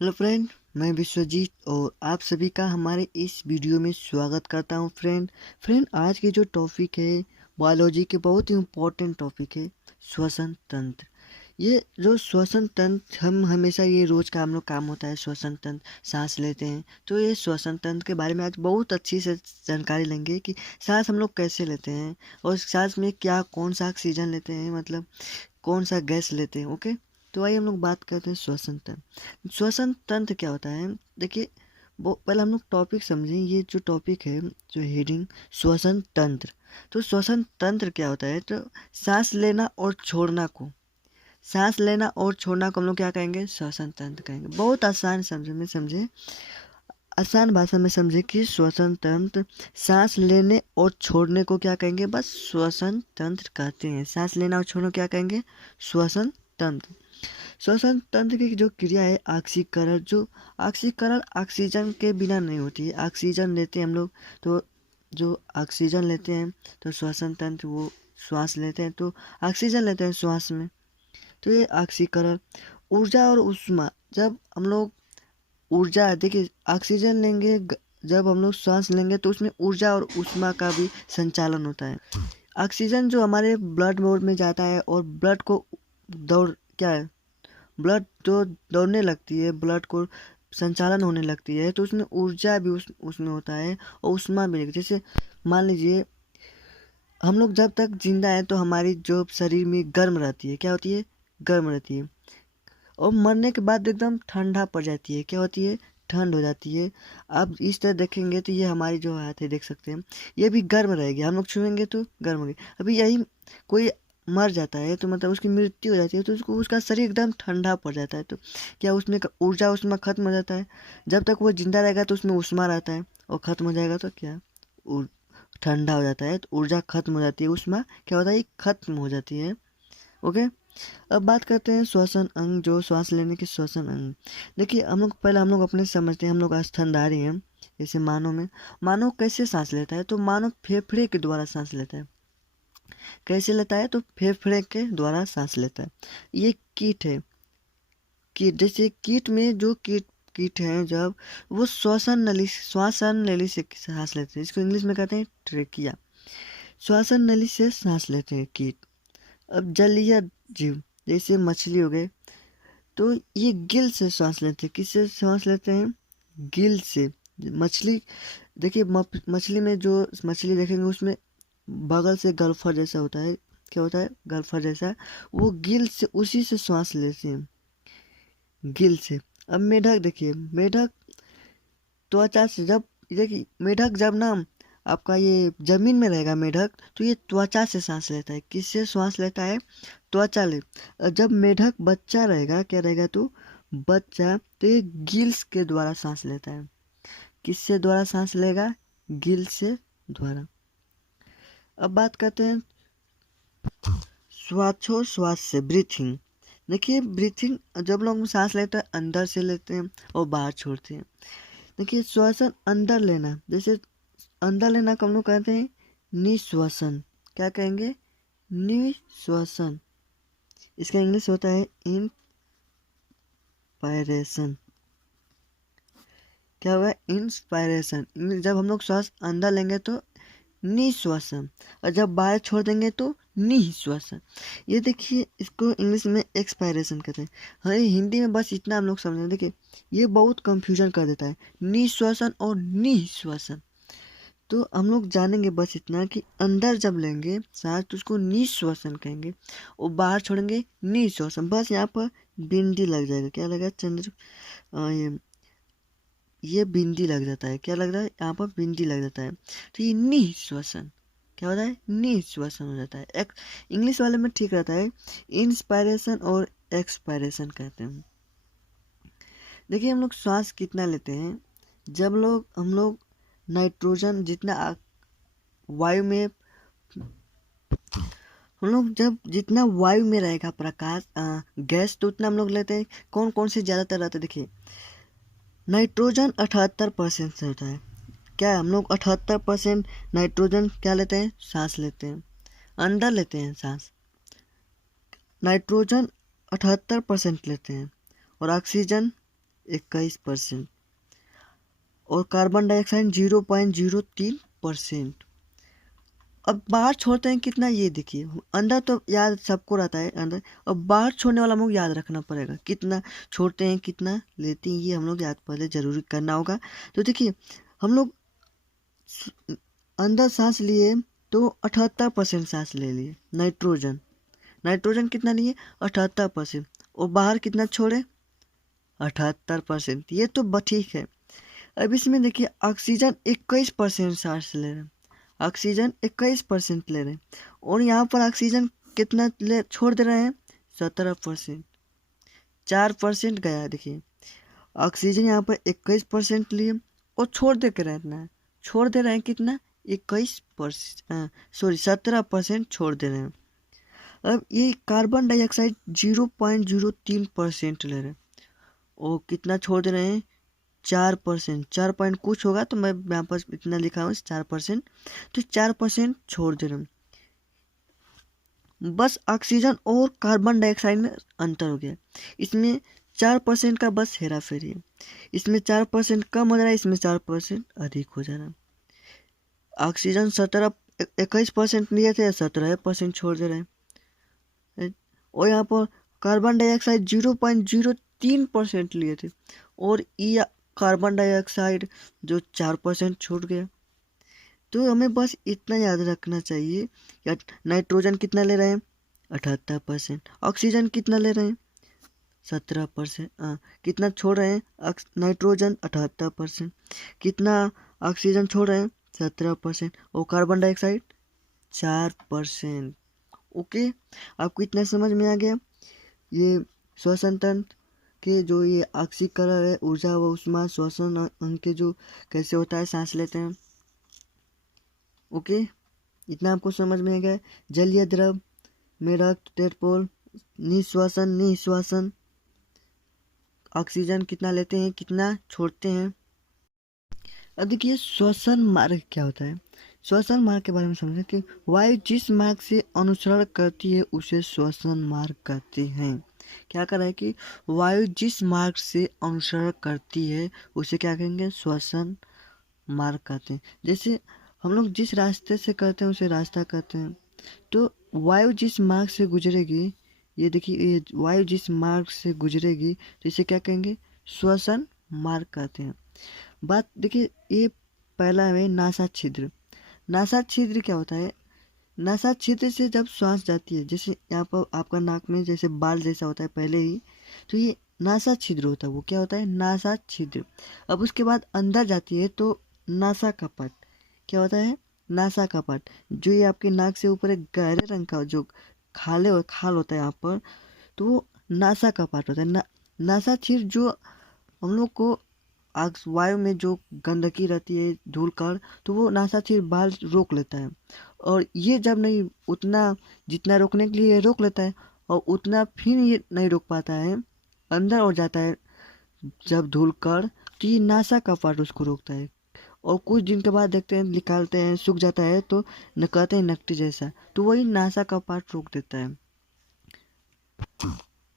Hello friend, मैं विश्वजीत और आप सभी का हमारे इस वीडियो में स्वागत करता हूं। फ्रेंड आज के जो टॉपिक है बायोलॉजी के बहुत ही इम्पोर्टेंट टॉपिक है श्वसन तंत्र। ये जो श्वसन तंत्र हम हमेशा ये रोज़ का हम लोग काम होता है श्वसन तंत्र, सांस लेते हैं। तो ये श्वसन तंत्र के बारे में आज बहुत अच्छी से जानकारी लेंगे कि सांस हम लोग कैसे लेते हैं और सांस में क्या कौन सा ऑक्सीजन लेते हैं, मतलब कौन सा गैस लेते हैं। ओके, तो आइए हम लोग बात करते हैं श्वसन तंत्र। श्वसन तंत्र क्या होता है, देखिए वो पहले हम लोग टॉपिक समझें। ये जो टॉपिक है, जो हेडिंग श्वसन तंत्र, तो श्वसन तंत्र क्या होता है, तो सांस लेना और छोड़ना को हम लोग क्या कहेंगे, श्वसन तंत्र कहेंगे। बहुत आसान समझे आसान भाषा में समझे कि श्वसन तंत्र सांस लेने और छोड़ने को क्या कहेंगे, बस श्वसन तंत्र कहते हैं। सांस लेना और छोड़ना क्या कहेंगे, श्वसन तंत्र। श्वसन तंत्र की जो क्रिया है ऑक्सीकरण, जो ऑक्सीकरण ऑक्सीजन के बिना नहीं होती है। ऑक्सीजन लेते हैं हम लोग, तो जो ऑक्सीजन लेते हैं तो श्वसन तंत्र वो श्वास लेते हैं तो ऑक्सीजन लेते हैं श्वास में, तो ये ऑक्सीकरण। ऊर्जा और ऊष्मा, जब हम लोग ऊर्जा, देखिए ऑक्सीजन लेंगे, जब हम लोग सांस लेंगे तो उसमें ऊर्जा और ऊष्मा का भी संचालन होता है। ऑक्सीजन जो हमारे ब्लड मोड में जाता है और ब्लड को दौड़ क्या है, ब्लड जो दौड़ने लगती है, ब्लड को संचालन होने लगती है, तो उसमें ऊर्जा भी उसमें होता है और ऊष्मा भी। जैसे मान लीजिए हम लोग जब तक जिंदा है तो हमारी जो शरीर में गर्म रहती है, क्या होती है, गर्म रहती है, और मरने के बाद एकदम ठंडा पड़ जाती है, क्या होती है, ठंड हो जाती है। आप इस तरह देखेंगे तो ये हमारी जो हाथ है, देख सकते हैं, ये भी गर्म रहेगी, हम लोग छुएंगे तो गर्म होगी। अभी यही कोई मर जाता है तो मतलब उसकी मृत्यु हो जाती है तो उसको उसका शरीर एकदम ठंडा पड़ जाता है, तो क्या उसमें ऊर्जा उष्मा खत्म हो जाता है। जब तक वो जिंदा रहेगा तो उसमें उष्मा रहता है, और खत्म हो जाएगा तो क्या, ठंडा हो जाता है, तो ऊर्जा खत्म हो जाती है, उष्मा क्या होता है, खत्म हो जाती है। ओके, अब बात करते हैं श्वसन अंग, जो श्वास लेने के श्वसन अंग। देखिए हम लोग अपने समझते हैं, हम लोग स्तनधारी हैं। जैसे मानव कैसे सांस लेता है, तो मानव फेफड़े के द्वारा सांस लेता है। कैसे लेता है, तो फेफड़े के द्वारा सांस लेता है। ये कीट है, कीट जैसे कीट में जो कीट कीट है, जब वो श्वासन नली से सांस लेते हैं, इसको इंग्लिश में कहते हैं ट्रेकिया। श्वासन नली से सांस लेते हैं कीट। अब जलीय जीव जैसे मछली हो गए, तो ये गिल से सांस लेते हैं। किससे सांस लेते हैं, गिल से। मछली, देखिए मछली में जो मछली देखेंगे उसमें बगल से गल्फर जैसा होता है, क्या होता है, गल्फर जैसा, वो गिल से, उसी से सांस लेते हैं, गिल से। अब मेढक देखिए, मेढक त्वचा से, जब देखिए मेढक जब ना आपका ये जमीन में रहेगा मेढक, तो ये त्वचा से सांस लेता है। किससे सांस लेता है, त्वचा ले। जब मेढक बच्चा रहेगा, क्या रहेगा, तो बच्चा, तो ये गिल्स के द्वारा सांस लेता है। किससे द्वारा सांस लेगा, गिल्स से द्वारा। अब बात करते हैं श्वासोच्छ्वास से, ब्रीथिंग। देखिए ब्रीथिंग, जब लोग सांस लेते हैं अंदर से लेते हैं और बाहर छोड़ते हैं। देखिए श्वसन अंदर लेना, जैसे अंदर लेना को हम लोग कहते हैं निश्वसन। क्या कहेंगे, निश्वसन। इसका इंग्लिश होता है इंस्पायरेशन। क्या हुआ, इंस्पायरेशन। जब हम लोग श्वास अंदर लेंगे तो निश्वसन, और जब बाहर छोड़ देंगे तो निश्वसन। ये देखिए इसको इंग्लिश में एक्सपायरेशन कहते हैं। हाँ, हिंदी में बस इतना हम लोग समझ रहे हैं। देखिए ये बहुत कंफ्यूजन कर देता है, निश्वसन और निश्वसन। तो हम लोग जानेंगे बस इतना कि अंदर जब लेंगे सांस तो उसको निश्वसन कहेंगे, और बाहर छोड़ेंगे निश्वसन। बस यहाँ पर बिंदी लग जाएगा, क्या लगा, चंद्र, ये बिंदी लग जाता है, क्या लग रहा है, यहाँ पर बिंदी लग जाता है, तो ये निश्वसन क्या होता है, निश्वसन हो जाता है। इंग्लिश वाले में ठीक रहता है, इंस्पायरेशन और एक्सपायरेशन कहते हैं। देखिए हम लोग श्वास कितना लेते हैं, जब हम लोग नाइट्रोजन जितना वायु में, हम लोग जब जितना वायु में रहेगा प्रकाश गैस, तो उतना हम लोग लेते हैं। कौन कौन से ज़्यादातर रहता है, देखिए नाइट्रोजन 78% से होता है। क्या है, हम लोग 78% नाइट्रोजन क्या लेते हैं, सांस लेते हैं, अंदर लेते हैं सांस। नाइट्रोजन 78% लेते हैं और ऑक्सीजन 21% और कार्बन डाइऑक्साइड 0.03%। अब बाहर छोड़ते हैं कितना, ये देखिए। अंदर तो याद सबको रहता है अंदर, और बाहर छोड़ने वाला हम लोग याद रखना पड़ेगा, कितना छोड़ते हैं कितना लेते हैं, ये हम लोग याद पहले जरूरी करना होगा। तो देखिए हम लोग अंदर सांस लिए तो 78% सांस ले लिए नाइट्रोजन। नाइट्रोजन कितना लिए 78%, और बाहर कितना छोड़े 78%। ये तो ठीक है। अब इसमें देखिए ऑक्सीजन 21% सांस ले रहे हैं, ऑक्सीजन 21% ले रहे हैं, और यहाँ पर ऑक्सीजन कितना ले छोड़ दे रहे हैं 17%। 4% गया। देखिए ऑक्सीजन यहाँ पर 21% लिए और छोड़ दे के रहना है, छोड़ दे रहे हैं कितना 21%, सॉरी 17% छोड़ दे रहे हैं। अब ये कार्बन डाइऑक्साइड 0.03% ले रहे हैं और कितना छोड़ दे रहे हैं 4%। 4 पॉइंट कुछ होगा तो मैं यहाँ पर इतना लिखा हूँ 4%, तो 4% छोड़ दे रहे हैं। बस ऑक्सीजन और कार्बन डाइऑक्साइड में अंतर हो गया। इसमें 4% का बस हेरा फेरी है, इसमें 4% कम हो जा रहा है, इसमें 4% अधिक हो जा रहा है। ऑक्सीजन 21% लिए थे, 17% छोड़ दे रहे हैं। और यहाँ पर कार्बन डाइऑक्साइड 0.03% लिए थे, और ये कार्बन डाइऑक्साइड जो 4% छूट गया। तो हमें बस इतना याद रखना चाहिए। या नाइट्रोजन कितना ले रहे हैं 78%, ऑक्सीजन कितना ले रहे हैं 17%, कितना छोड़ रहे हैं नाइट्रोजन 78%, कितना ऑक्सीजन छोड़ रहे हैं 17%, और कार्बन डाइऑक्साइड 4%। ओके, आपको इतना समझ में आ गया। ये श्वसन तंत्र के जो ये ऑक्सीकरण है, ऊर्जा व उष्मा श्वसन उनके जो कैसे होता है सांस लेते हैं। ओके, इतना आपको समझ में आ गया। जलीय द्रव में रक्त, टेडपोल, निश्वासन, ऑक्सीजन कितना लेते हैं कितना छोड़ते हैं। अब देखिए श्वसन मार्ग क्या होता है। श्वसन मार्ग के बारे में समझें कि वायु जिस मार्ग से अनुसरण करती है उसे श्वसन मार्ग कहते हैं। क्या कर रहा है कि वायु जिस मार्ग से अनुसरण करती है उसे क्या कहेंगे श्वसन मार्ग कहते हैं। जैसे हम लोग जिस रास्ते से करते हैं उसे रास्ता कहते हैं। तो वायु जिस मार्ग से गुजरेगी, ये देखिए ये वायु जिस मार्ग से गुजरेगी तो इसे क्या कहेंगे श्वसन मार्ग कहते हैं। बात देखिए, ये पहला है नासा छिद्र। नासा छिद्र क्या होता है, नासा छिद्र से जब सांस जाती है, जैसे यहाँ पर आपका नाक में जैसे बाल जैसा होता है पहले ही, तो ये नासा छिद्र होता है। वो क्या होता है नासा छिद्र। अब उसके बाद अंदर जाती है तो नासा कपाट क्या होता है, नासा कपाट जो ये आपके नाक से ऊपर एक गहरे रंग का जो खाल होता है यहाँ पर, तो वो नासा कपाट होता है। नासा छिद्र जो हम लोग को वायु में जो गंदगी रहती है धूल कण, तो वो नासा छिद्र बाहर रोक लेता है। और ये जब नहीं उतना जितना रोकने के लिए रोक लेता है और उतना फिर ये नहीं रोक पाता है, अंदर हो जाता है जब धूल कण, तो ये नासा कपाट उसको रोकता है। और कुछ दिन के बाद देखते हैं निकालते हैं सूख जाता है तो कहते हैं नकटी जैसा, तो वही नासा कपाट रोक देता है।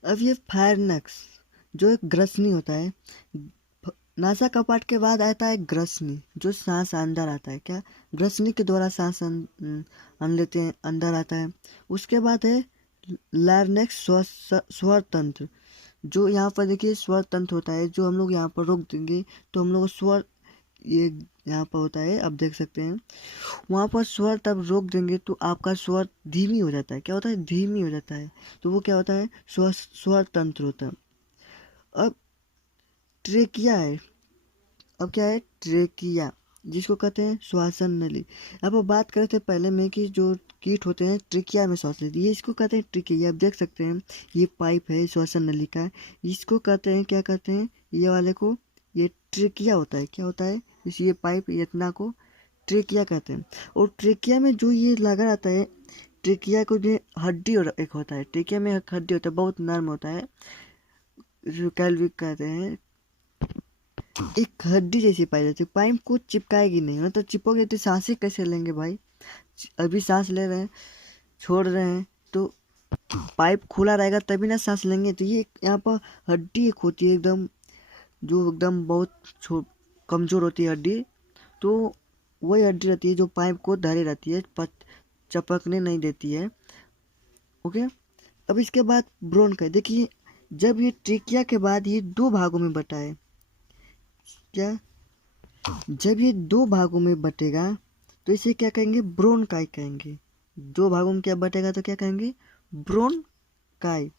अब ये फायरनक्स जो एक ग्रसनी होता है, नासा कपाट के बाद आता है ग्रसनी जो सांस अंदर आता है। क्या ग्रसनी के द्वारा सांस अन लेते हैं अंदर आता है। उसके बाद है लार्नेक्स स्वर तंत्र, जो यहाँ पर देखिए स्वर तंत्र होता है, जो हम लोग यहाँ पर रोक देंगे तो हम लोग स्वर ये यहाँ पर होता है, आप देख सकते हैं वहाँ पर स्वर तब रोक देंगे तो आपका स्वर धीमी हो जाता है। क्या होता है धीमी हो जाता है, तो वो क्या होता है स्वर तंत्र होता है। अब ट्रेकिया है, अब क्या है ट्रेकिया जिसको कहते हैं श्वासन नली। अब बात कर रहे थे पहले में कि जो कीट होते हैं ट्रिकिया में सांस लेते हैं, ये इसको कहते हैं ट्रिकिया। आप देख सकते हैं ये पाइप है श्वासन नली का, इसको कहते हैं क्या कहते हैं ये वाले को, ये ट्रेकिया होता है। क्या होता है इस ये पाइप इतना को ट्रेकिया कहते हैं। और ट्रेकिया में जो ये लगा रहता है, ट्रेकिया को जो हड्डी और एक होता है, ट्रेकिया में एक हड्डी होता है बहुत नर्म होता है, जो कैल्विक कहते हैं, एक हड्डी जैसी पाई जाती है। पाइप को चिपकाएगी नहीं, मतलब तो चिपकोगे तो सांसें कैसे लेंगे भाई। अभी सांस ले रहे हैं छोड़ रहे हैं तो पाइप खुला रहेगा तभी ना सांस लेंगे। तो ये यहाँ पर हड्डी एक होती है एकदम जो एकदम बहुत कमज़ोर होती है हड्डी, तो वही हड्डी रहती है जो पाइप को धरे रहती है, चपकने नहीं देती है। ओके। अब इसके बाद ब्रोंकाई, देखिए जब ये ट्रेकिया के बाद ये दो भागों में बटा है, क्या जब ये दो भागों में बटेगा तो इसे क्या कहेंगे, ब्रोंकाई कहेंगे। दो भागों में क्या बटेगा तो क्या कहेंगे, ब्रोंकाई।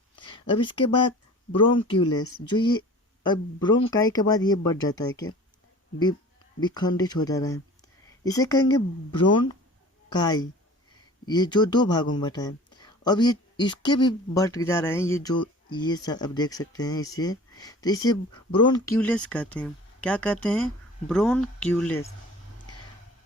अब इसके बाद ब्रोंक्यूलेस, जो ये अब ब्रोंकाई के बाद ये बढ़ जाता है, क्या विखंडित हो जा रहा है, इसे कहेंगे ब्रोंकाई। ये जो दो भागों में बटा है, अब ये इसके भी बढ़ जा रहे हैं, ये जो ये अब देख सकते हैं इसे, तो इसे ब्रोंक्यूलेस कहते हैं। क्या कहते हैं, ब्रोंक्यूलेस।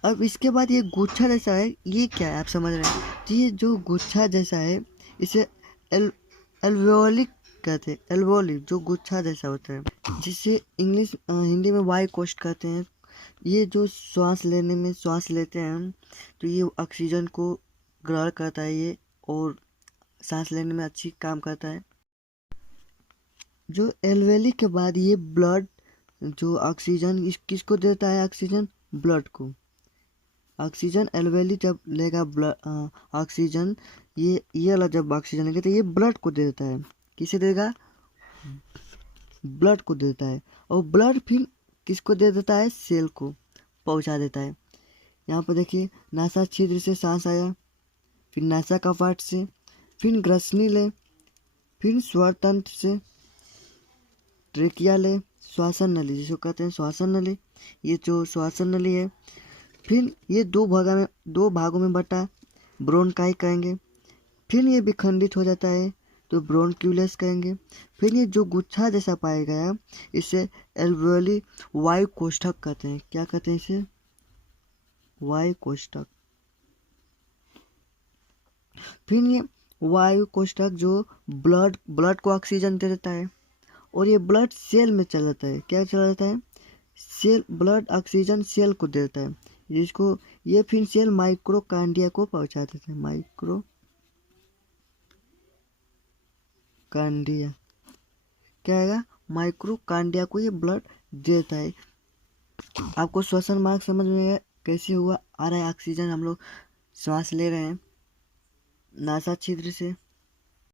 अब इसके बाद ये गुच्छा जैसा है, ये क्या है आप समझ रहे हैं, तो ये जो गुच्छा जैसा है इसे एल्वेओलिक कहते हैं। एल्वेओलिक जो गुच्छा जैसा होता है, जिसे हिंदी में वायु कोष्ठ कहते हैं। ये जो सांस लेते हैं हम, तो ये ऑक्सीजन को ग्रहण करता है ये, और सांस लेने में अच्छी काम करता है। जो एल्वेली के बाद ये ब्लड, जो ऑक्सीजन किसको देता है, ऑक्सीजन ब्लड को। ऑक्सीजन एल्वेली जब लेगा ऑक्सीजन, ये वाला जब ऑक्सीजन लेगा तो ये ब्लड को दे देता है। किसे देगा, ब्लड को देता है। और ब्लड फिर किसको दे देता है, सेल को पहुंचा देता है। यहाँ पर देखिए, नासा छिद्र से सांस आया, फिर नासा कपाट से, फिर ग्रसनी ले, फिर स्वर तंत्र से ट्रेकिया ले, श्वासन नली जिसको कहते हैं श्वासन नली, ये जो श्वासन नली है, फिर ये दो भागों में बटा, ब्रोंकाई कहेंगे। फिर ये विखंडित हो जाता है तो ब्रोंक्यूलेस कहेंगे। फिर ये जो गुच्छा जैसा पाया गया इसे एल्वेओली वायु कोष्ठक कहते हैं। क्या कहते हैं इसे, वायु कोष्ठक। फिर ये वायु कोष्ठक जो ब्लड को ऑक्सीजन दे देता है, और ये ब्लड सेल में चला जाता है। क्या चला जाता है, सेल, ब्लड ऑक्सीजन सेल को देता है, जिसको ये फिर सेल माइक्रोकांडिया को पहुंचा देता है। माइक्रोकांडिया क्या आएगा, माइक्रोकांडिया को ये ब्लड देता है। आपको श्वसन मार्ग समझ में कैसे हुआ आ रहा है, ऑक्सीजन हम लोग सांस ले रहे हैं नासा छिद्र से,